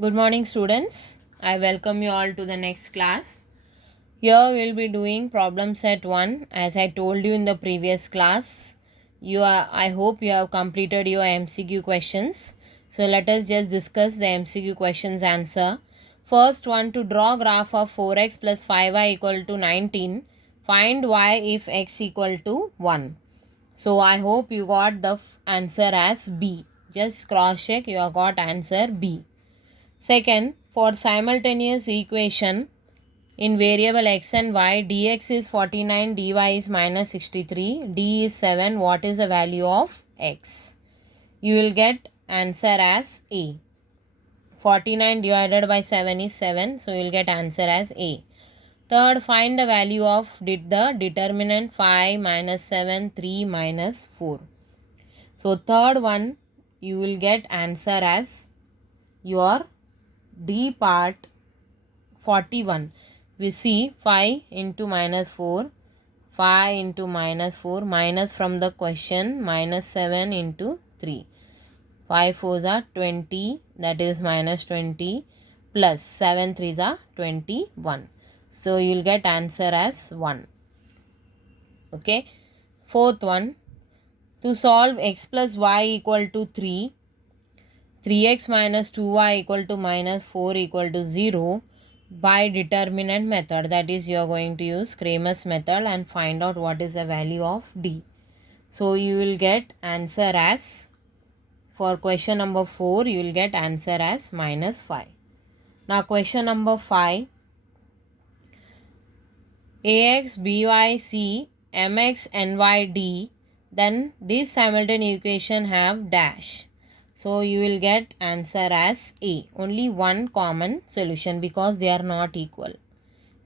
Good morning, students. I welcome you all to the next class. Here we will be doing problem set 1. As I told you in the previous class, I hope you have completed your MCQ questions. So let us just discuss the MCQ questions answer. First one, to draw graph of 4x plus 5y equal to 19. Find y if x equal to 1. So I hope you got the answer as B. Just cross check, you have got answer B. Second, for simultaneous equation in variable x and y, dx is 49, dy is minus 63, d is 7, what is the value of x? You will get answer as A. 49 divided by 7 is 7, so you will get answer as A. Third, find the value of the determinant 5 minus 7, 3 minus 4. So third one, you will get answer as your D part 41. We see 5 into minus 4, 5 into minus 4, minus from the question, minus 7 into 3. 5 4s are 20, that is minus 20, plus 7 3s are 21. So you will get answer as 1. Okay. Fourth one, to solve x plus y equal to 3, 3x minus 2y equal to minus 4 equal to 0 by determinant method, that is you are going to use Cramer's method and find out what is the value of D. So you will get answer as, for question number 4 you will get answer as minus 5. Now question number 5, ax by c mx ny d, then this simultaneous equation have dash. So you will get answer as A. Only one common solution because they are not equal.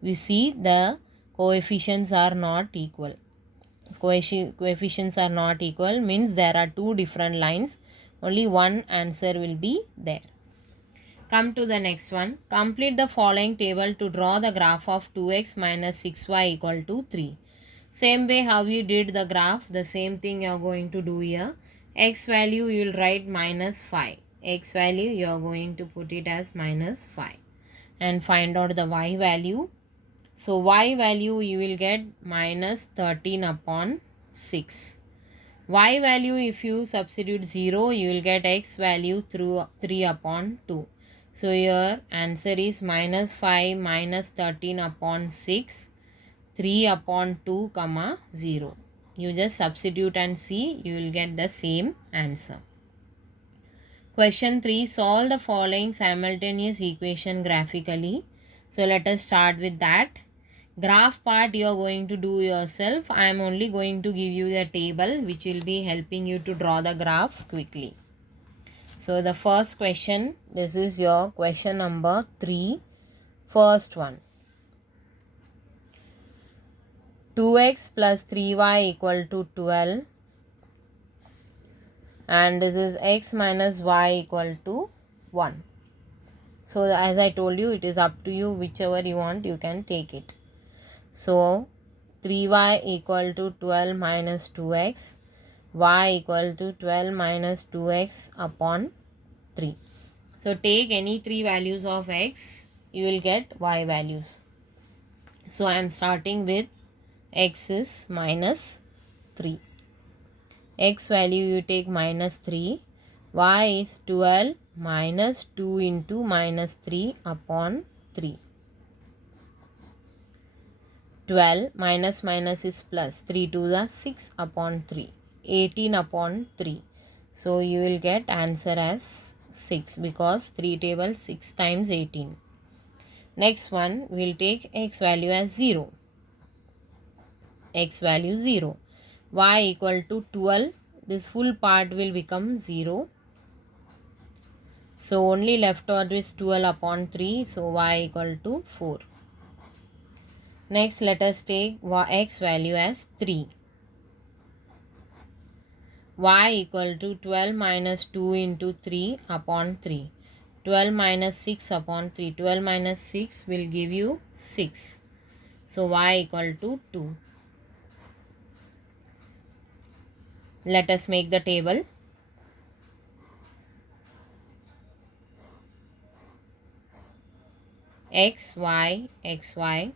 You see the coefficients are not equal. Coefficients are not equal means there are two different lines. Only one answer will be there. Come to the next one. Complete the following table to draw the graph of 2x minus 6y equal to 3. Same way how you did the graph, the same thing you are going to do here. X value you will write minus 5. X value you are going to put it as minus 5. And find out the y value. So y value you will get minus 13 upon 6. Y value if you substitute 0 you will get x value through 3 upon 2. So your answer is minus 5 minus 13 upon 6. 3 upon 2 comma 0. You just substitute and see, you will get the same answer. Question 3, solve the following simultaneous equation graphically. So let us start with that. Graph part you are going to do yourself. I am only going to give you the table which will be helping you to draw the graph quickly. So the first question, this is your question number 3, first one. 2x plus 3y equal to 12 and this is x minus y equal to 1. So as I told you, it is up to you, whichever you want you can take it. So 3y equal to 12 minus 2x, y equal to 12 minus 2x upon 3. So take any three values of x, you will get y values. So I am starting with x is minus 3. X value you take minus 3. Y is 12 minus 2 into minus 3 upon 3. 12 minus minus is plus. 3 to the 6 upon 3. 18 upon 3. So you will get answer as 6 because 3 table 6 times 18. Next one we will take x value as 0. X value 0. Y equal to 12. This full part will become 0. So only left out is 12 upon 3. So y equal to 4. Next let us take x value as 3. Y equal to 12 minus 2 into 3 upon 3. 12 minus 6 upon 3. 12 minus 6 will give you 6. So y equal to 2. Let us make the table. x y x y.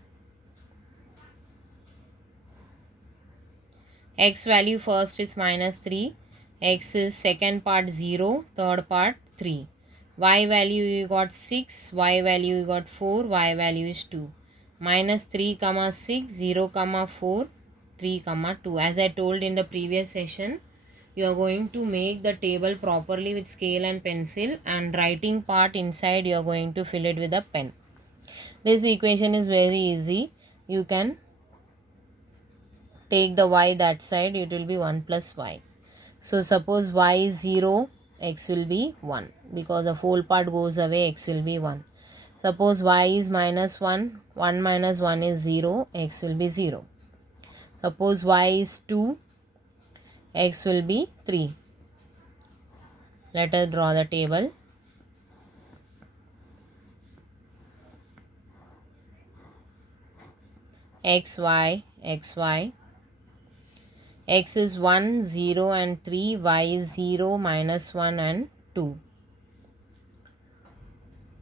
X value first is minus 3, x is second part 0, third part 3. Y value you got 6, y value you got 4, y value is 2. Minus 3 comma 6, 0 comma 4, 3 comma 2. As I told in the previous session, you are going to make the table properly with scale and pencil, and writing part inside you are going to fill it with a pen. This equation is very easy. You can take the y that side, it will be 1 plus y. So suppose y is 0, x will be 1, because the whole part goes away, x will be 1. Suppose y is minus 1, 1 minus 1 is 0, x will be 0. Suppose y is 2, x will be 3. Let us draw the table. X, y, x, y. X is 1, 0 and 3, y is 0, minus 1 and 2.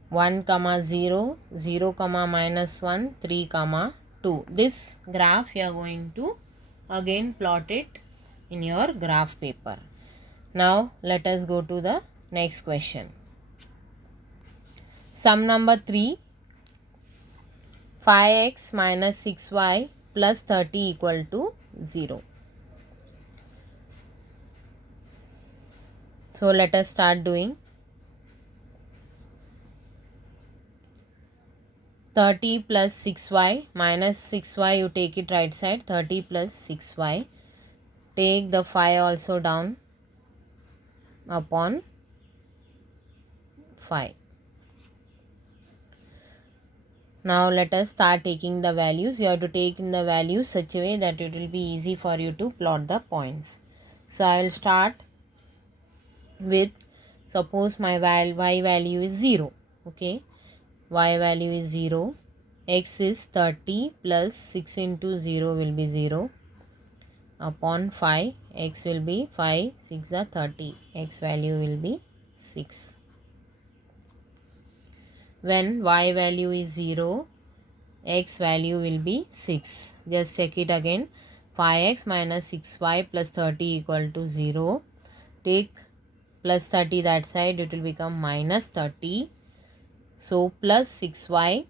1 comma 0, 0 comma minus 1, 3 comma 2. This graph you are going to again plot it in your graph paper. Now let us go to the next question. Sum number 3. 5x minus 6y plus 30 equal to 0. So let us start doing. 30 plus 6y minus 6y, you take it right side, 30 plus 6y. Take the 5 also down upon 5. Now let us start taking the values. You have to take in the values such a way that it will be easy for you to plot the points. So I will start with, suppose my y value is 0. Okay, y value is 0. X is 30 plus 6 into 0 will be 0 upon 5. X will be 5, 6 are 30. X value will be 6. When y value is 0, x value will be 6. Just check it again. 5x minus 6y plus 30 equal to 0. Take plus 30 that side, it will become minus 30. So plus 6y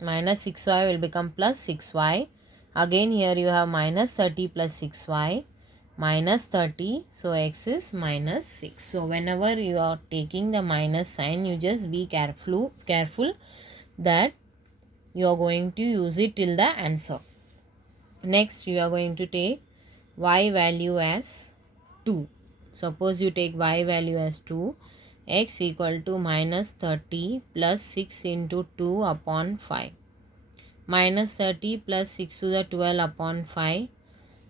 minus 6y will become plus 6y. Again here you have minus 30 plus 6y minus 30. So x is minus 6. So whenever you are taking the minus sign, you just be careful that you are going to use it till the answer. Next you are going to take y value as 2. Suppose you take y value as 2, x equal to minus 30 plus 6 into 2 upon 5. Minus 30 plus 6 to the 12 upon 5.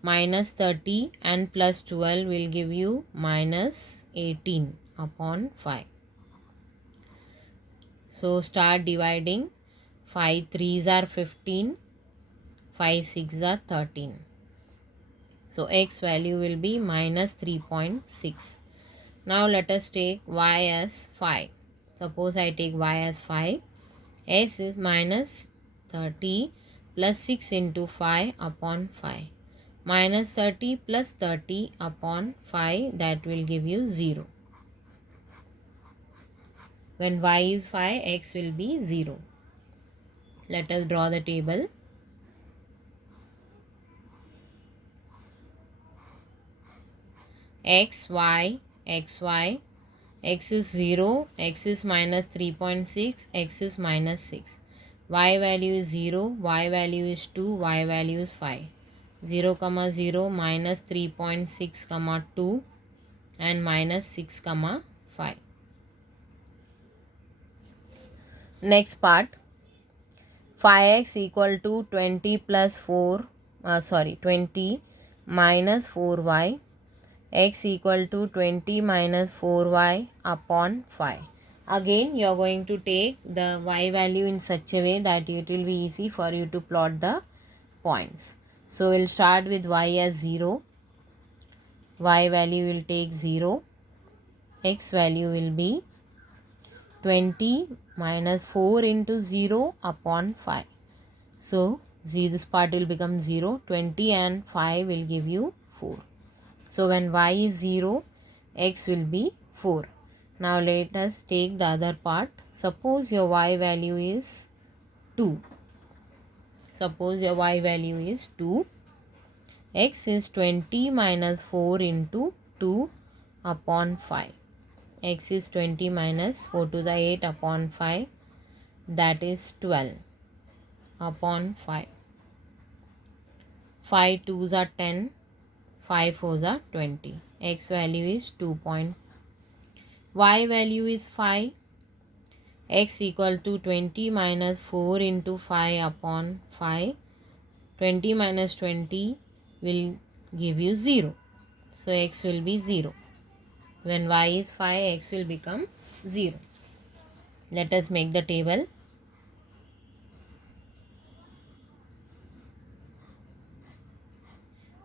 Minus 30 and plus 12 will give you minus 18 upon 5. So start dividing. 5 3s are 15. 5 6 are 13. So x value will be minus 3.6. Now let us take y as 5. Suppose I take y as 5. X is minus 30 plus 6 into 5 upon 5. Minus 30 plus 30 upon 5, that will give you 0. When y is 5, x will be 0. Let us draw the table. X, y, x, y. X is 0, x is minus 3.6, x is minus 6. Y value is 0, y value is 2, y value is 5. 0, 0, minus 3.6, 2 and minus 6, 5. Next part. 5x equal to 20 plus 20 minus 4y. X equal to 20 minus 4y upon 5. Again you are going to take the y value in such a way that it will be easy for you to plot the points. So we'll start with y as 0. Y value will take 0. X value will be 20 minus 4 into 0 upon 5. So this part will become 0. 20 and 5 will give you 4. So when y is 0, x will be 4. Now let us take the other part. Suppose your y value is 2. Suppose your y value is 2. X is 20 minus 4 into 2 upon 5. X is 20 minus 4 to the 8 upon 5. That is 12 upon 5. 5 2s are 10. 5 4s are 20. X value is 2. Y value is 5. X equal to 20 minus 4 into 5 upon 5. 20 minus 20 will give you 0. So x will be 0. When y is 5, x will become 0. Let us make the table.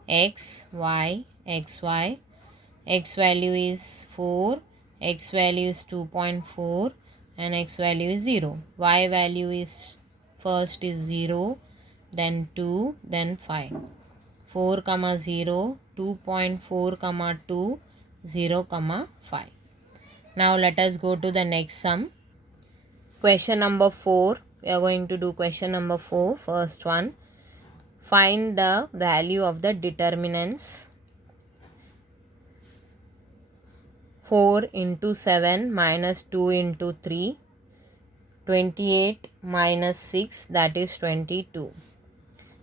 X, y, x, y. X value is 4. X value is 2.4. And x value is 0. Y value is first is 0. Then 2. Then 5. 4, 0. 2.4, 2. 0, 5. Now let us go to the next sum. Question number 4. We are going to do question number 4. First one. Find the value of the determinants. 4 into 7 minus 2 into 3. 28 minus 6, that is 22.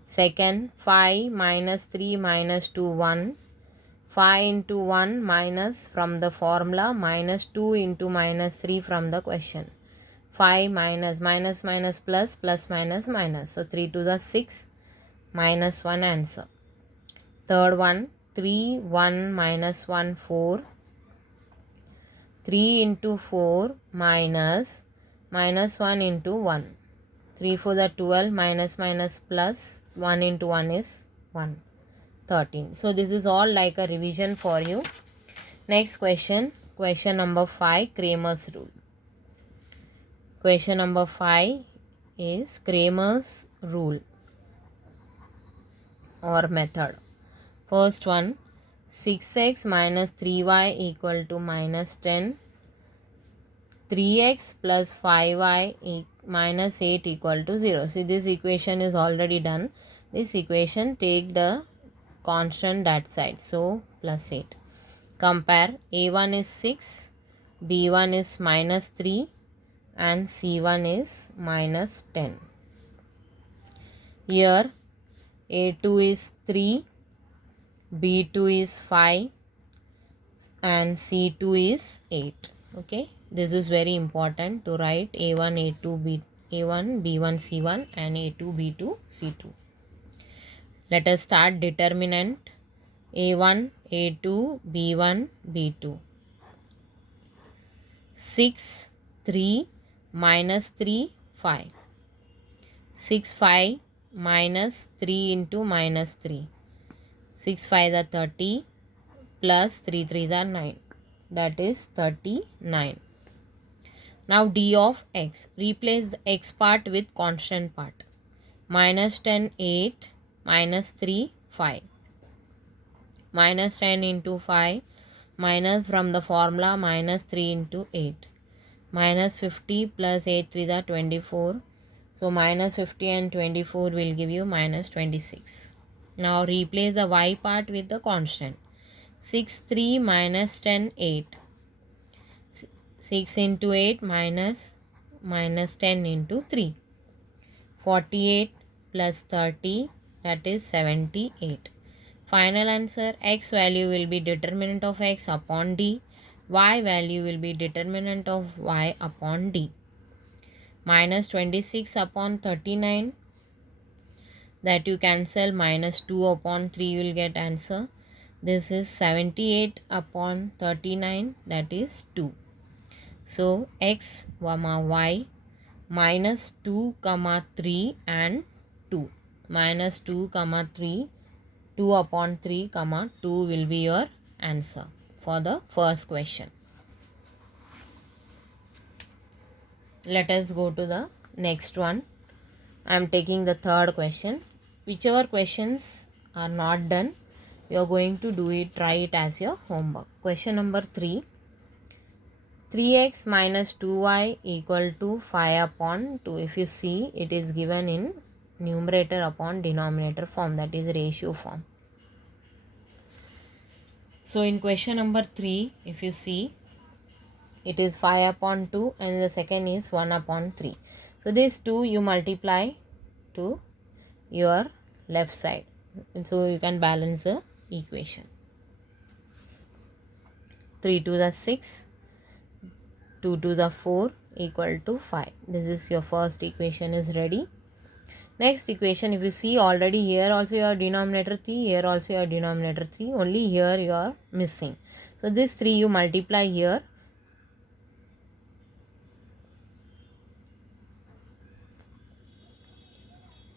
Second, 5 minus 3 minus 2, 1. 5 into 1 minus from the formula, minus 2 into minus 3 from the question. 5 minus plus plus minus minus. So 3 to the 6 minus 1 answer. Third one, 3 1 minus 1 4. 3 into 4 minus 1 into 1. 3 4 the 12 minus plus 1 into 1 is 1. 13. So this is all like a revision for you. Next question. Question number 5, Cramer's rule. Question number 5 is Cramer's rule or method. First one, 6x minus 3y equal to minus 10. 3x plus 5y minus 8 equal to 0. See, this equation is already done. This equation, take the constant that side. So plus 8. Compare. A1 is 6. B1 is minus 3. And C1 is minus 10. Here A2 is 3. B2 is 5. And C2 is 8. Okay. This is very important to write A1, A2, A1, B1, C1 and A2, B2, C2. Let us start determinant. A1, A2, B1, B2. 6, 3, minus 3, 5. 6, 5, minus 3 into minus 3. 6, 5 are 30, plus 3, 3 are 9. That is 39. Now d of x. Replace the x part with constant part. Minus 10, 8. Minus 3, 5. Minus 10 into 5. Minus from the formula minus 3 into 8. Minus 50 plus 8 3 are 24. So minus 50 and 24 will give you minus 26. Now replace the y part with the constant. 6, 3 minus 10, 8. 6 into 8 minus 10 into 3. 48 plus 30, that is 78. Final answer, x value will be determinant of x upon d. Y value will be determinant of y upon d. Minus 26 upon 39, that you cancel, minus 2 upon 3 will get answer. This is 78 upon 39, that is 2. So x, y, minus 2, 3 and 2. Minus 2, 3, 2 upon 3, 2 will be your answer for the first question. Let us go to the next one. I am taking the third question. Whichever questions are not done, you are going to do it, try it as your homework. Question number 3. 3x minus 2y equal to 5 upon 2. If you see, it is given in numerator upon denominator form, that is ratio form. So in question number 3, if you see, it is 5 upon 2 and the second is 1 upon 3. So these two you multiply to your left side. And so you can balance the equation. 3 to the 6, 2 to the 4 equal to 5. This is your first equation is ready. Next equation, if you see, already here also your denominator 3, here also your denominator 3, only here you are missing. So this 3 you multiply here.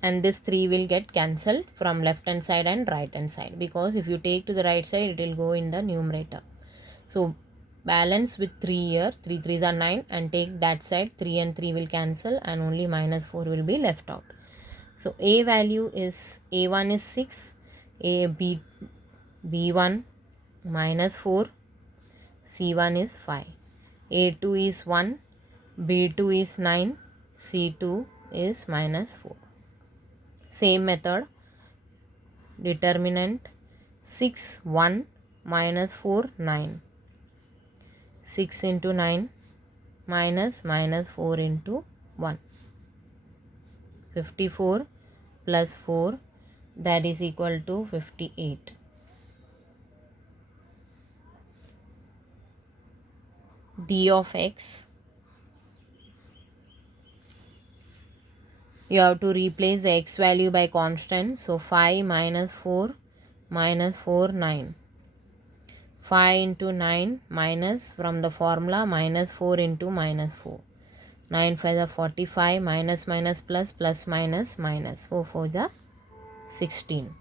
And this 3 will get cancelled from left hand side and right hand side, because if you take to the right side it will go in the numerator. So balance with 3 here, 3 3s are 9, and take that side, 3 and 3 will cancel and only minus 4 will be left out. So A value is, A1 is 6, B1 minus 4, C1 is 5, A2 is 1, B2 is 9, C2 is minus 4. Same method, determinant 6 1 minus 4 9, 6 into 9 minus 4 into 1, 54 plus 4, that is equal to 58. D of x, you have to replace the x value by constant. So 5 minus 4 9. 5 into 9 minus from the formula minus 4 into minus 4. 9 5 are 45, minus plus minus 4 4 are 16.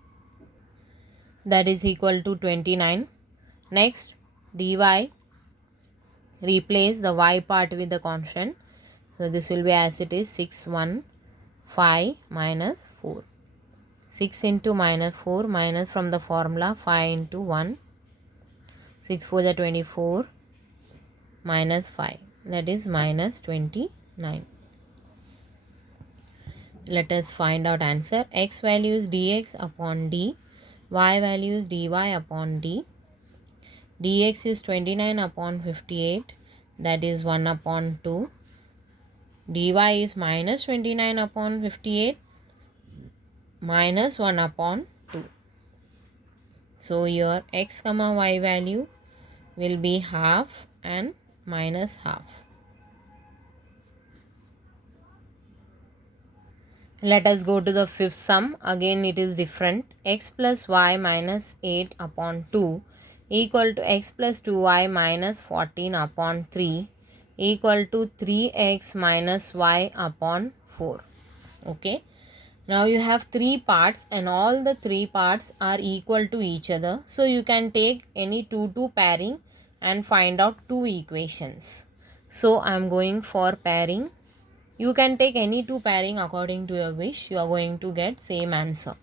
That is equal to 29. Next, dy, replace the y part with the constant. So this will be as it is, 6 1 5 minus 4. 6 into minus 4 minus from the formula 5 into 1. 6 4 is 24 minus 5, that is minus 29. Let us find out answer. X value is dx upon d, y value is dy upon d. Dx is 29 upon 58, that is 1 upon 2. Dy is minus 29 upon 58 minus 1 upon 2. So your x comma y value will be half and minus half. Let us go to the fifth sum. Again it is different. X plus y minus 8 upon 2 equal to x plus 2y minus 14 upon 3 equal to 3x minus y upon 4. Okay. Now you have 3 parts and all the 3 parts are equal to each other. So you can take any 2 pairing and find out 2 equations. So I am going for pairing. You can take any 2 pairing according to your wish. You are going to get same answer.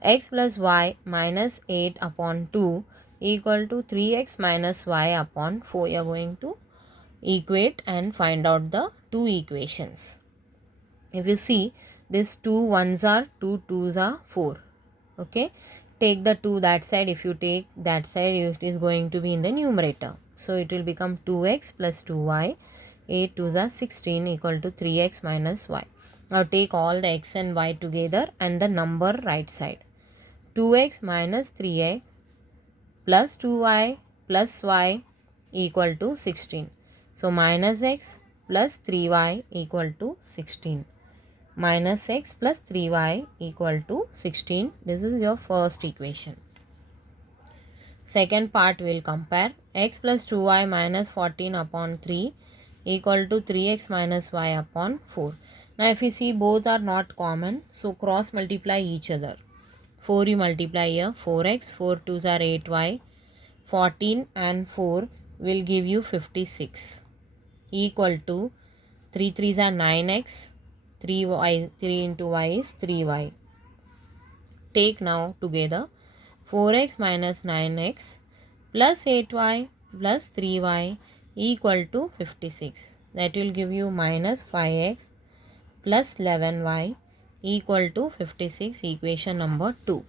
X plus y minus 8 upon 2 equal to 3x minus y upon 4. You are going to equate and find out the 2 equations. If you see, this 2 1s are 2 2s are 4. Okay, take the 2 that side. If you take that side, it is going to be in the numerator. So it will become 2x plus 2y, 8 2s are 16 equal to 3x minus y. Now take all the x and y together and the number right side. 2x minus 3x plus 2y plus y equal to 16. So minus x plus 3y equal to 16. Minus x plus 3y equal to 16. This is your first equation. Second part will compare. X plus 2y minus 14 upon 3 equal to 3x minus y upon 4. Now if you see, both are not common, so cross multiply each other. 4 you multiply here, 4x, 4 2s are 8y, 14 and 4 will give you 56 equal to 3 3s are 9x. 3 into y is 3y. Take now together 4x minus 9x plus 8y plus 3y equal to 56. That will give you minus 5x plus 11y equal to 56, equation number 2.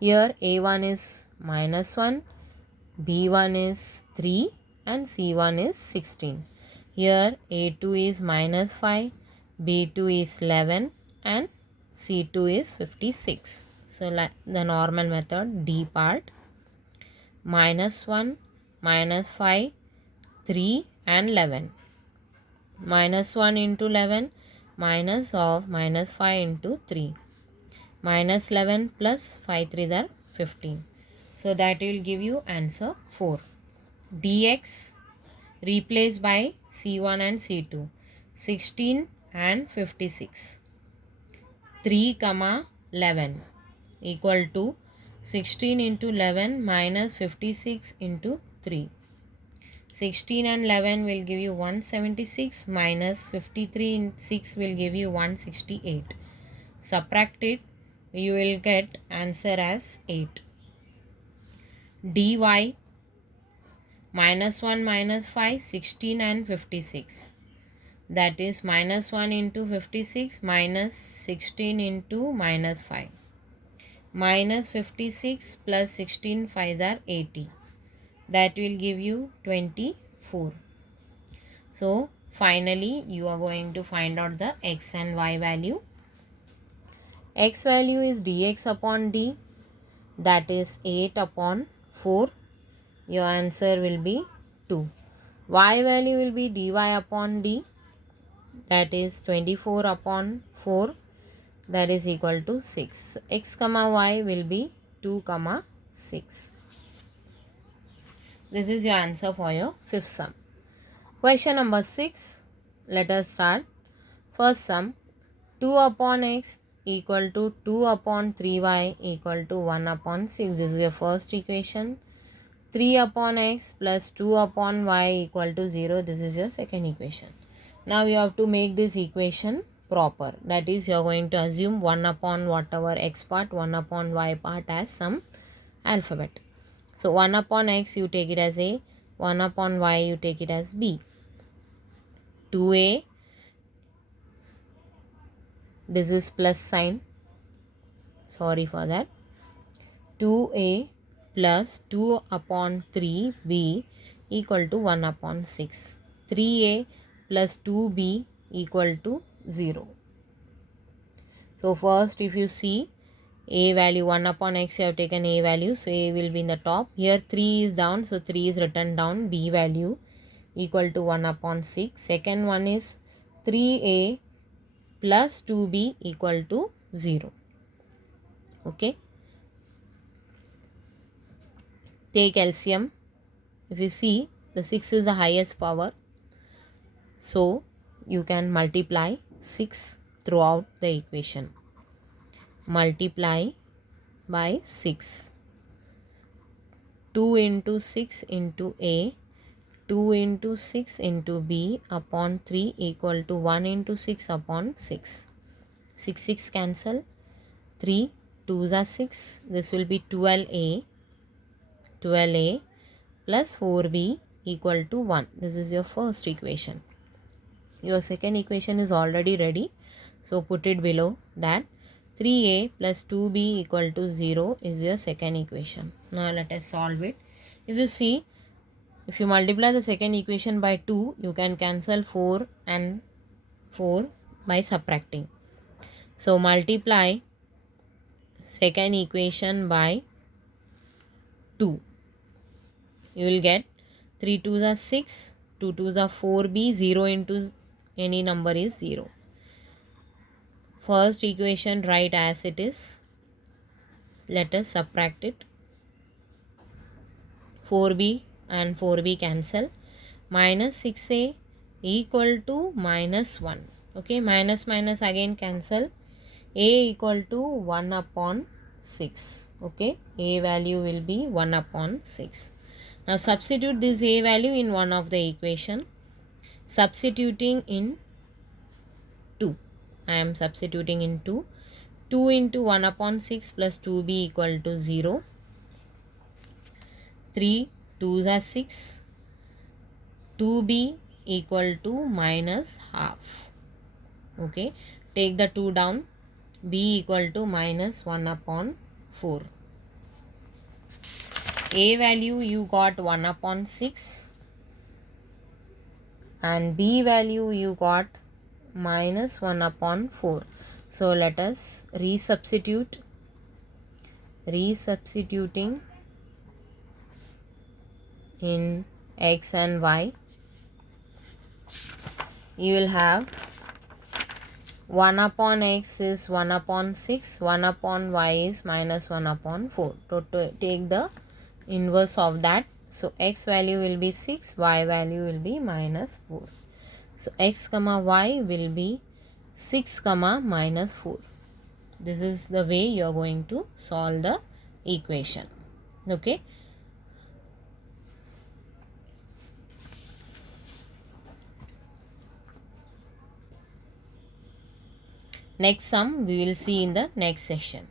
Here a1 is minus 1, b1 is 3 and c1 is 16. Here a2 is minus 5, b2 is 11 and c2 is 56. So the normal method, D part, minus 1, minus 5, 3 and 11. Minus 1 into 11 minus of minus 5 into 3. Minus 11 plus 5 3s are 15. So that will give you answer 4. Dx replaced by C1 and C2. 16 and 56. 3 comma 11 equal to 16 into 11 minus 56 into 3. 16 and 11 will give you 176 minus 53 and 6 will give you 168. Subtract it, you will get answer as 8. Dy minus 1 minus 5, 16 and 56. That is minus 1 into 56 minus 16 into minus 5. Minus 56 plus 16 5s are 80. That will give you 24. So finally you are going to find out the x and y value. X value is dx upon d, that is 8 upon 4. Your answer will be 2. Y value will be dy upon d, that is 24 upon 4, that is equal to 6. X comma y will be 2 comma 6. This is your answer for your fifth sum. Question number 6. Let us start. First sum, 2 upon x equal to 2 upon 3y equal to 1 upon 6. This is your first equation. 3 upon x plus 2 upon y equal to 0. This is your second equation. Now you have to make this equation proper. That is, you are going to assume 1 upon whatever x part, 1 upon y part as some alphabet. So 1 upon x you take it as a, 1 upon y you take it as b. 2a, this is plus sign, sorry for that. 2a plus 2 upon 3b equal to 1 upon 6. 3a plus 2b equal to 0. So first if you see a value, 1 upon x you have taken a value, so a will be in the top. Here 3 is down, so 3 is written down. B value equal to 1 upon 6. Second one is 3a plus 2b equal to 0. Okay. Take LCM. If you see, the 6 is the highest power, so you can multiply 6 throughout the equation. Multiply by 6. 2 into 6 into a, 2 into 6 into b upon 3 equal to 1 into 6 upon 6. 6 6 cancel. 3 2s are 6. This will be 12a. 12a plus 4b equal to 1. This is your first equation. Your second equation is already ready, so put it below that. 3a plus 2b equal to 0 is your second equation. Now let us solve it. If you see, if you multiply the second equation by 2, you can cancel 4 and 4 by subtracting. So multiply second equation by 2. You will get 3 2s are 6, 2 2s are 4b, 0 into any number is 0. First equation write as it is. Let us subtract it. 4b and 4b cancel. Minus 6a equal to minus 1. Okay, minus minus again cancel. A equal to 1 upon 6. Okay, a value will be 1 upon 6. Now substitute this a value in one of the equation. Substituting in 2. I am substituting in 2. 2 into 1 upon 6 plus 2b equal to 0. 3 2s are 6. 2b equal to minus half. Okay, take the 2 down. B equal to minus 1 upon 4. A value you got 1 upon 6 and B value you got minus 1 upon 4. So let us resubstituting in x and y. You will have 1 upon x is 1 upon 6, 1 upon y is minus 1 upon 4. To take the inverse of that, so x value will be 6, y value will be minus 4. So x comma y will be 6 comma minus 4. This is the way you are going to solve the equation. Okay. Next sum we will see in the next session.